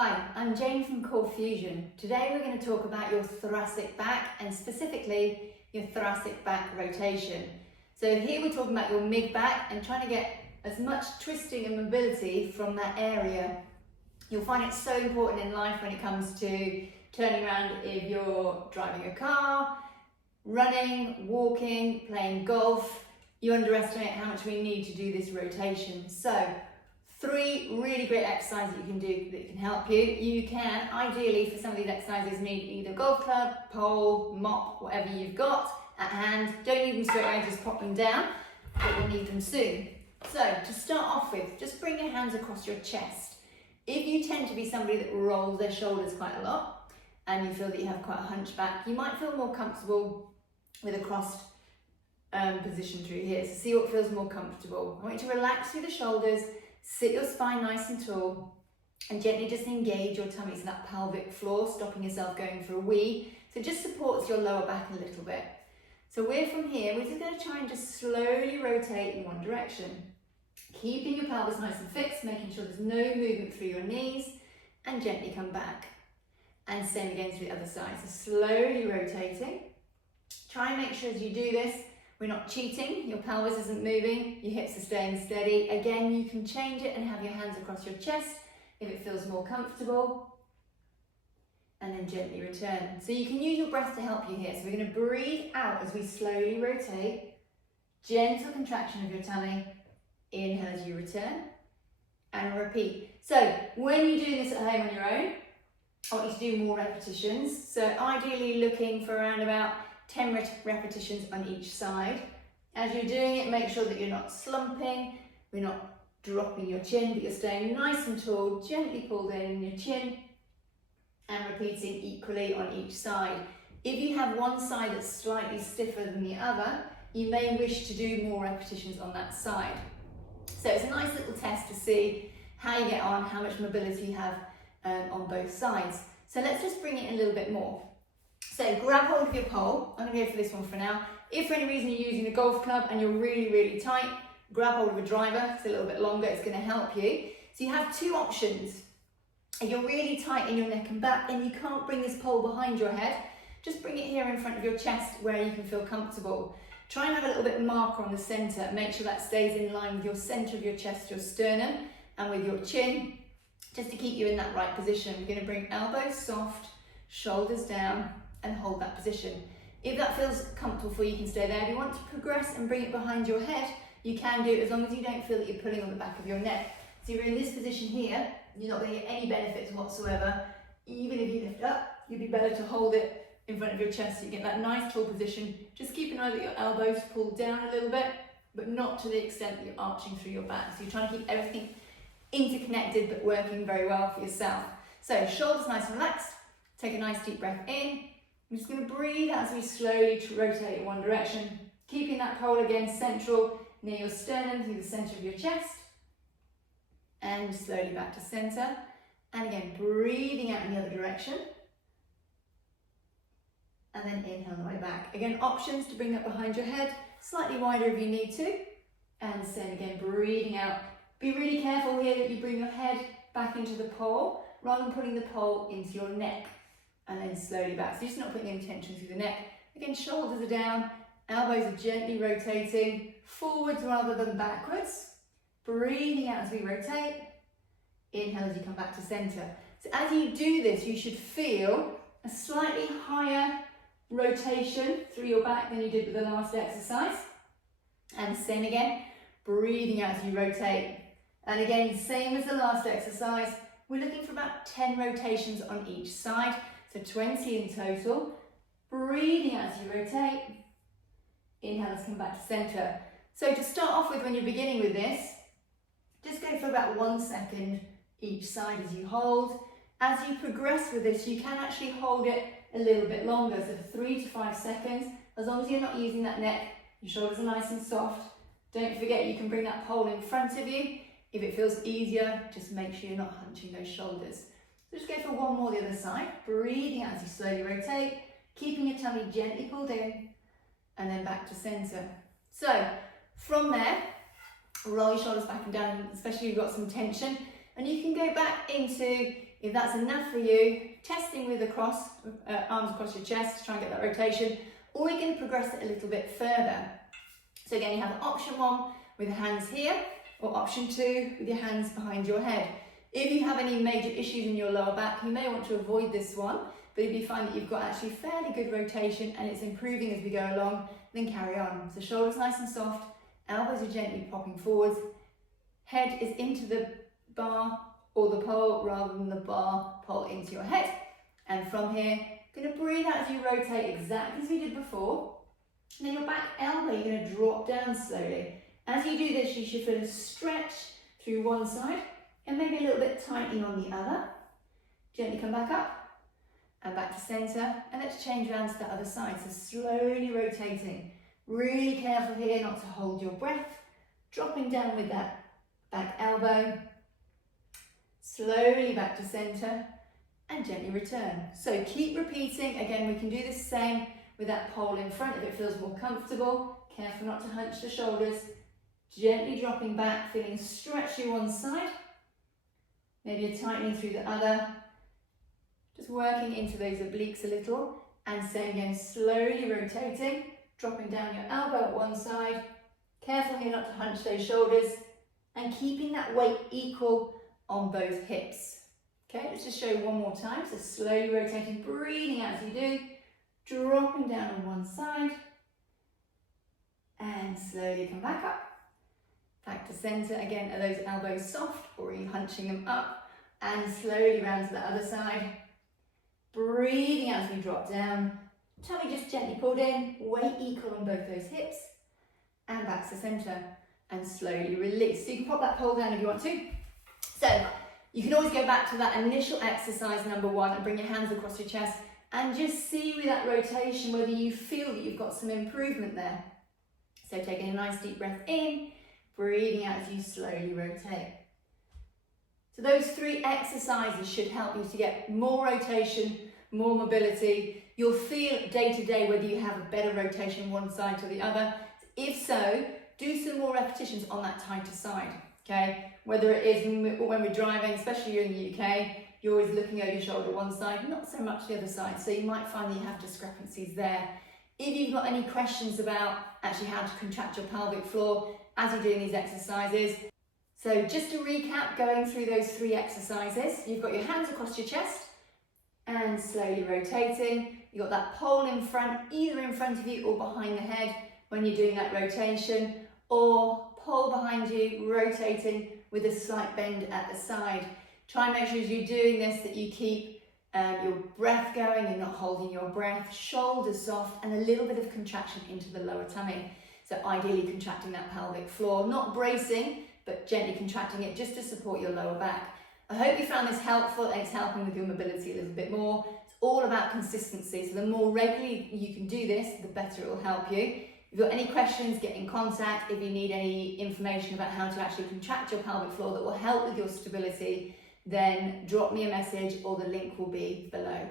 Hi, I'm Jane from Core Fusion. Today we're going to talk about your thoracic back and specifically your thoracic back rotation. So here we're talking about your mid-back and trying to get as much twisting and mobility from that area. You'll find it so important in life when it comes to turning around if you're driving a car, running, walking, playing golf. You underestimate how much we need to do this rotation. So 3 really great exercises that you can do that can help you. You can, ideally for some of these exercises, need either golf club, pole, mop, whatever you've got at hand. Don't need them straight away, just pop them down, but you'll need them soon. So to start off with, just bring your hands across your chest. If you tend to be somebody that rolls their shoulders quite a lot and you feel that you have quite a hunchback, you might feel more comfortable with a crossed position through here. So see what feels more comfortable. I want you to relax through the shoulders. Sit your spine nice and tall and gently just engage your tummy to that pelvic floor, stopping yourself going for a wee. So it just supports your lower back a little bit. So we're from here, we're just going to try and just slowly rotate in one direction. Keeping your pelvis nice and fixed, making sure there's no movement through your knees, and gently come back. And same again to the other side. So slowly rotating. Try and make sure as you do this, we're not cheating, your pelvis isn't moving, your hips are staying steady. Again, you can change it and have your hands across your chest if it feels more comfortable. And then gently return. So you can use your breath to help you here. So we're going to breathe out as we slowly rotate. Gentle contraction of your tummy. Inhale as you return. And repeat. So when you're doing this at home on your own, I want you to do more repetitions. So ideally looking for around about 10 repetitions on each side. As you're doing it, make sure that you're not slumping, we're not dropping your chin, but you're staying nice and tall, gently pulled in your chin, and repeating equally on each side. If you have one side that's slightly stiffer than the other, you may wish to do more repetitions on that side. So it's a nice little test to see how you get on, how much mobility you have on both sides. So let's just bring it in a little bit more. So grab hold of your pole. I'm going to go for this one for now. If for any reason you're using a golf club and you're really, really tight, grab hold of a driver. It's a little bit longer. It's going to help you. So you have 2 options. If you're really tight in your neck and back and you can't bring this pole behind your head, just bring it here in front of your chest where you can feel comfortable. Try and have a little bit of marker on the centre. Make sure that stays in line with your centre of your chest, your sternum, and with your chin, just to keep you in that right position. We're going to bring elbows soft, shoulders down, and hold that position. If that feels comfortable for you, you can stay there. If you want to progress and bring it behind your head, you can do it as long as you don't feel that you're pulling on the back of your neck. So if you're in this position here, you're not going to get any benefits whatsoever. Even if you lift up, you'd be better to hold it in front of your chest so you get that nice tall position. Just keep an eye that your elbows pull down a little bit, but not to the extent that you're arching through your back. So you're trying to keep everything interconnected but working very well for yourself. So shoulders nice and relaxed. Take a nice deep breath in. I'm just going to breathe as we slowly rotate in one direction, keeping that pole again central near your sternum through the centre of your chest, and slowly back to centre. And again, breathing out in the other direction, and then inhale on the way back. Again, options to bring that behind your head, slightly wider if you need to, and same again, breathing out. Be really careful here that you bring your head back into the pole rather than putting the pole into your neck. And then slowly back. So you're just not putting any tension through the neck. Again, shoulders are down, elbows are gently rotating forwards rather than backwards. Breathing out as we rotate. Inhale as you come back to centre. So as you do this, you should feel a slightly higher rotation through your back than you did with the last exercise. And same again, breathing out as you rotate. And again, same as the last exercise, we're looking for about 10 rotations on each side. So 20 in total. Breathing out as you rotate. Inhale, let's come back to centre. So to start off with, when you're beginning with this, just go for about 1 second each side as you hold. As you progress with this, you can actually hold it a little bit longer, so 3 to 5 seconds. As long as you're not using that neck, your shoulders are nice and soft. Don't forget you can bring that pole in front of you. If it feels easier, just make sure you're not hunching those shoulders. So just go for 1 more the other side, breathing out as you slowly rotate, keeping your tummy gently pulled in, and then back to centre. So from there, roll your shoulders back and down, especially if you've got some tension, and you can go back into If that's enough for you, testing with arms across your chest to try and get that rotation, or you can progress it a little bit further. So again, you have option 1 with the hands here, or option 2 with your hands behind your head. If you have any major issues in your lower back, you may want to avoid this one, but if you find that you've got actually fairly good rotation and it's improving as we go along, then carry on. So shoulders nice and soft, elbows are gently popping forwards, head is into the bar or the pole rather than the bar pole into your head. And from here, you're going to breathe out as you rotate exactly as we did before. And then your back elbow, you're going to drop down slowly. As you do this, you should feel a stretch through one side and maybe a little bit tightening on the other. Gently come back up and back to center. And let's change around to the other side. So slowly rotating. Really careful here not to hold your breath. Dropping down with that back elbow. Slowly back to center and gently return. So keep repeating. Again, we can do the same with that pole in front if it feels more comfortable. Careful not to hunch the shoulders. Gently dropping back, feeling a stretch through one side. Maybe a tightening through the other. Just working into those obliques a little. And same again, slowly rotating. Dropping down your elbow at one side. Careful here not to hunch those shoulders. And keeping that weight equal on both hips. Okay, let's just show you one more time. So slowly rotating, breathing out as you do. Dropping down on one side. And slowly come back up. Back to center. Again, are those elbows soft or are you hunching them up? And slowly round to the other side. Breathing out as we drop down. Tummy just gently pulled in. Weight equal on both those hips. And back to center. And slowly release. So you can pop that pole down if you want to. So you can always go back to that initial exercise number 1 and bring your hands across your chest and just see with that rotation whether you feel that you've got some improvement there. So taking a nice deep breath in. Breathing out as you slowly rotate. So those 3 exercises should help you to get more rotation, more mobility. You'll feel day to day whether you have a better rotation one side to the other. If so, do some more repetitions on that tighter side, okay? Whether it is when we're driving, especially here in the UK, you're always looking over your shoulder one side, not so much the other side. So you might find that you have discrepancies there. If you've got any questions about actually how to contract your pelvic floor as you're doing these exercises. So just to recap, going through those 3 exercises, you've got your hands across your chest and slowly rotating. You've got that pole in front, either in front of you or behind the head when you're doing that rotation, or pole behind you, rotating with a slight bend at the side. Try and make sure as you're doing this that you keep your breath going and not holding your breath, shoulders soft and a little bit of contraction into the lower tummy. So ideally contracting that pelvic floor, not bracing, but gently contracting it just to support your lower back. I hope you found this helpful and it's helping with your mobility a little bit more. It's all about consistency. So the more regularly you can do this, the better it will help you. If you've got any questions, get in contact. If you need any information about how to actually contract your pelvic floor that will help with your stability, then drop me a message or the link will be below.